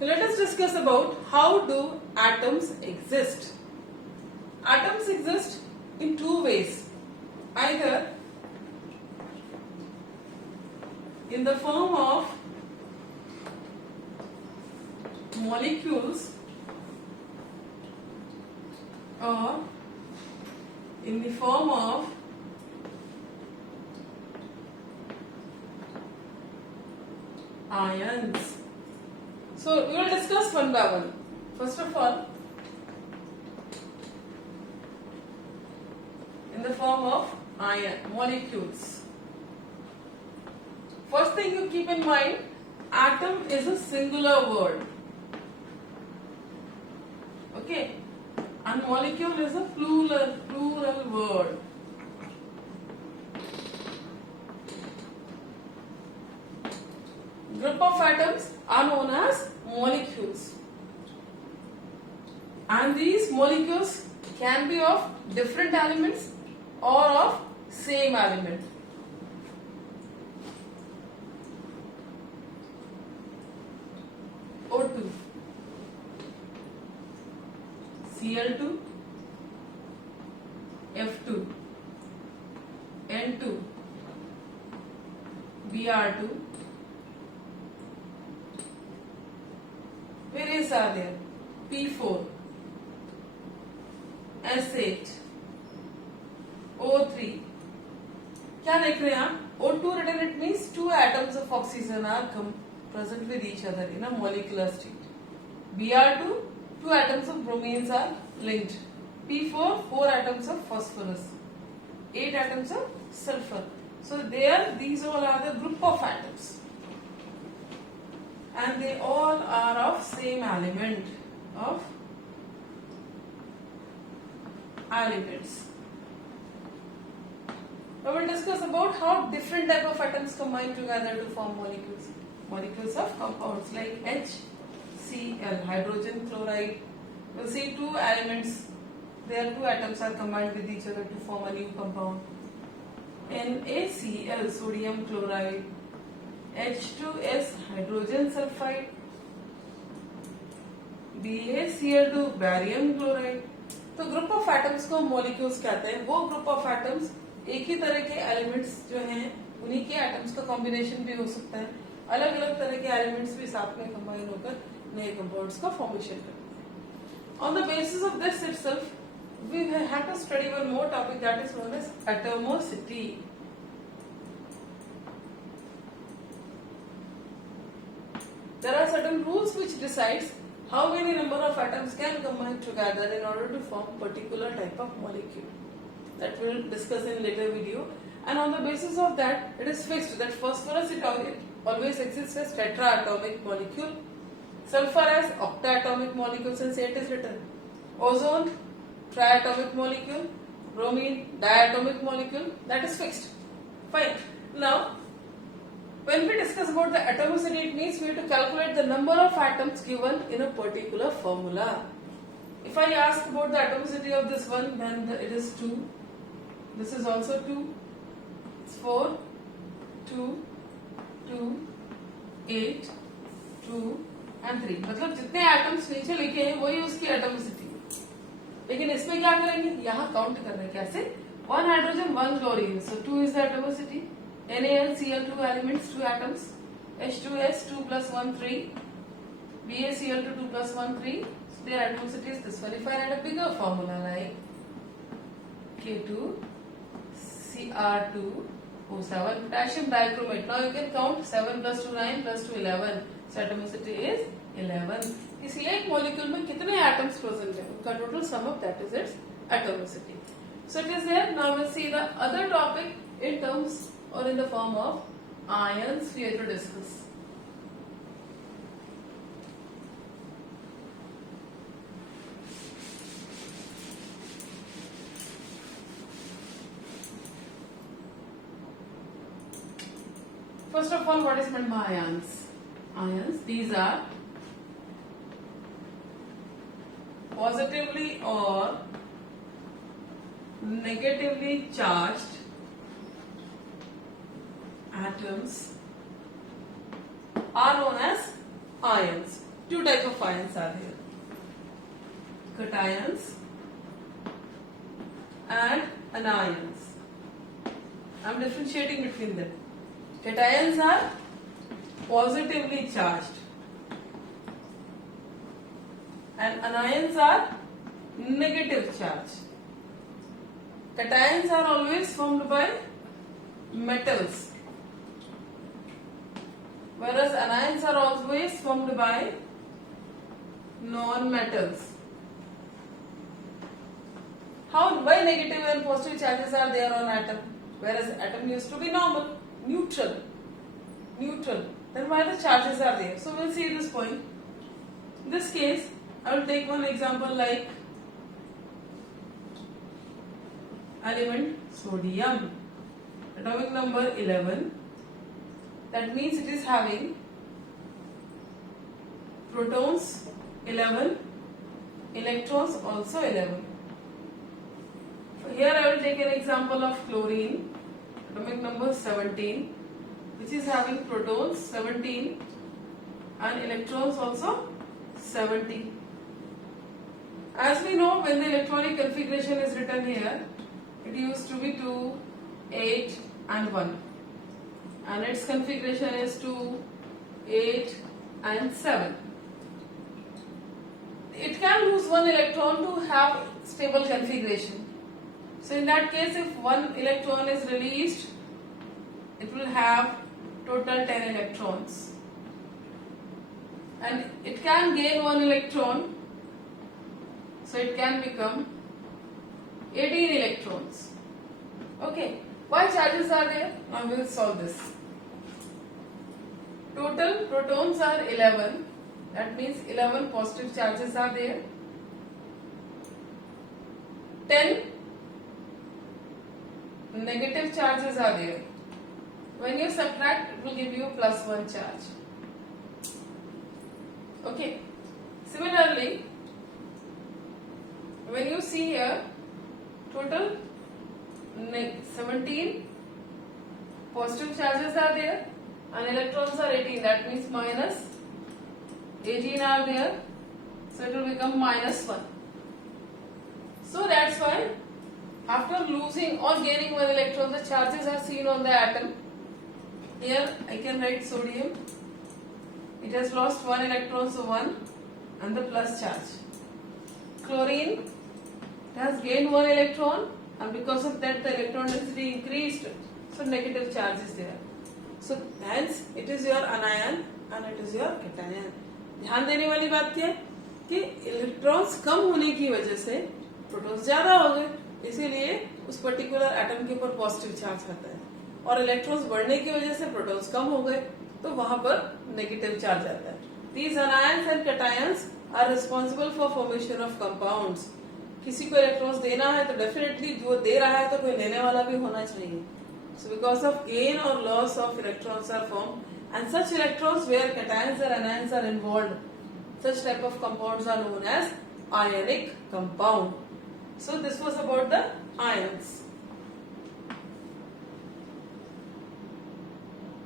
Let us discuss about how do atoms exist. Atoms exist in two ways. Either in the form of molecules or in the form of ions. So we will discuss one by one. First of all, in the form of ion molecules. First thing you keep in mind, atom is a singular word. Okay, and molecule is a plural word. Group of atoms are known as molecules, and these molecules can be of different elements or of same element. O2, Cl2, F2, N2, Br2. Various are there. P4, S8, O3. क्या देख रहे हैं आप? O2 written, it means two atoms of oxygen are present with each other in a molecular state. Br2, two atoms of bromines are linked. P4, four atoms of phosphorus, 8 atoms of sulfur. So there, these all are the group of atoms, and they all are of same element of elements. Now we'll discuss about how different type of atoms combine together to form molecules. Molecules of compounds like HCl, hydrogen chloride. We'll see two elements. Their two atoms are combined with each other to form a new compound. NaCl, sodium chloride. H2S, hydrogen sulfide. BaCl2, barium chloride. तो group of atoms को molecules कहते हैं. वो group of atoms एक ही तरह के elements जो हैं उन्हीं के एटम्स का कॉम्बिनेशन भी हो सकता है. अलग अलग तरह के एलिमेंट्स भी साथ में कंबाइन होकर नए कंपाउंड्स का फॉर्मेशन करते हैं. On the basis of this itself we have to study one more topic, that is known as atomicity. There are certain rules which decides how many number of atoms can combine together in order to form particular type of molecule. That we will discuss in later video. And on the basis of that, it is fixed that phosphorus it always exists as tetraatomic molecule, sulfur as octatomic molecule since 8 is written, ozone triatomic molecule, bromine diatomic molecule. That is fixed. Fine. Now, when we discuss about the atomicity, it means we have to calculate the number of atoms given in a particular formula. If I ask about the atomicity of this one, then it is 2. This is also 2. It's 4, 2, 2, 8, 2 and 3. मतलब जितने atoms नीचे लिखे हैं वही उसकी atomicity. लेकिन इसमें क्या करेंगे? यहाँ काउंट कर रहे हैं. कैसे? 1 hydrogen, 1 chlorine. So 2 is the atomicity. NaCl2 elements, 2 atoms. H2S 2 plus 1 3. BaCl2 2 plus 1 3. So their atomicity is this one. If I write a bigger formula like K2 Cr2 O7 potassium dichromate. Now you can count 7 plus 2 9 plus 2 11. So atomicity is 11. इसलिए एक molecule में कितने atoms present है उनका total sum of that is its atomicity. So it is there. Now will see the other topic in terms or in the form of ions we have to discuss. First of all, what is meant by ions? Ions, these are positively or negatively charged atoms are known as ions. two types of ions are there, cations and anions. I am differentiating between them. Cations are positively charged and anions are negative charge. Cations are always formed by metals, whereas anions are always formed by non-metals. Why negative and positive charges are there on atom, whereas atom used to be normal, neutral. Then why the charges are there? So we'll see this point. In this case, I will take one example like element sodium, atomic number 11. That means it is having protons 11, electrons also 11. So here I will take an example of chlorine, atomic number 17, which is having protons 17 and electrons also 70. As we know, when the electronic configuration is written here, it used to be 2, 8 and 1. And its configuration is 2, 8 and 7. It can lose one electron to have stable configuration. So in that case, if one electron is released, it will have total 10 electrons. And it can gain one electron, so it can become 18 electrons. Okay, why charges are there? Now we will solve this. Total protons are 11. That means 11 positive charges are there. 10 negative charges are there. When you subtract, it will give you plus 1 charge. Okay. Similarly, when you see here, total 17 positive charges are there and electrons are 18. That means minus 18 are there. So it will become minus 1. So that's why after losing or gaining one electron, the charges are seen on the atom. Here I can write sodium. It has lost one electron, so 1 and the plus charge. Chlorine, it has gained one electron and because of that the electron density increased, so negative charge is there. So hence it is your anion and it is your cation. ध्यान देने वाली बात क्या है कि electrons कम होने की वजह से प्रोटॉन्स ज्यादा हो गए, इसीलिए उस पर्टिकुलर एटम के ऊपर पॉजिटिव चार्ज आता है, और इलेक्ट्रॉन्स बढ़ने की वजह से प्रोटॉन्स कम हो गए तो वहां पर नेगेटिव चार्ज आता है. These anions and cations are responsible for formation of compounds. किसी को इलेक्ट्रॉन्स देना है तो डेफिनेटली जो दे रहा है तो कोई लेने वाला भी होना चाहिए. So because of gain or loss of electrons are formed, and such electrons where cations or anions are involved, such type of compounds are known as ionic compound. So this was about the ions.